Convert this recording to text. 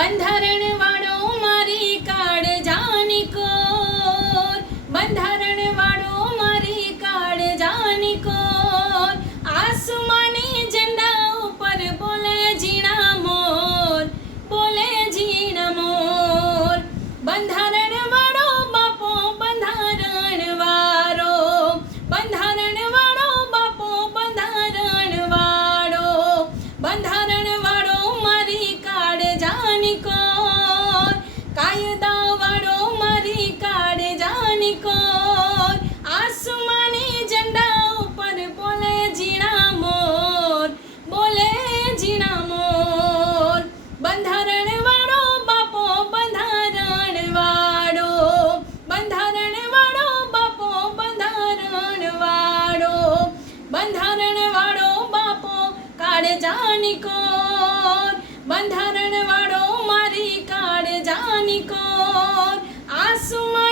બંધારણ વાળો મારી કાળજાની કોર, બંધારણ વાળો મારી કાળજાની કોર, આસમાની ઝંડા ઉપર બોલે ઝીણા મોર, બોલે ઝીણા મોર. બંધારણ વાળો બાપો બંધારણ વાળો, બંધારણ વાળો બાપો બંધારણ વાળો, બંધારણ વાળો મારી કાળજાની કોર, કાયદા વાળો મારી કાળજાની કોર, આસમાની ઝંડા ઉપર બોલે ઝીણા મોર, બોલે ઝીણા મોર. બંધારણ વાળો બાપો બંધારણ વાળો, બંધારણ વાળો બાપો બંધારણ વાળો, બંધારણ વાળો બાપો કાળજાની કોર, બંધારણ વાળો મારી કાળજાની કોર, આસમાની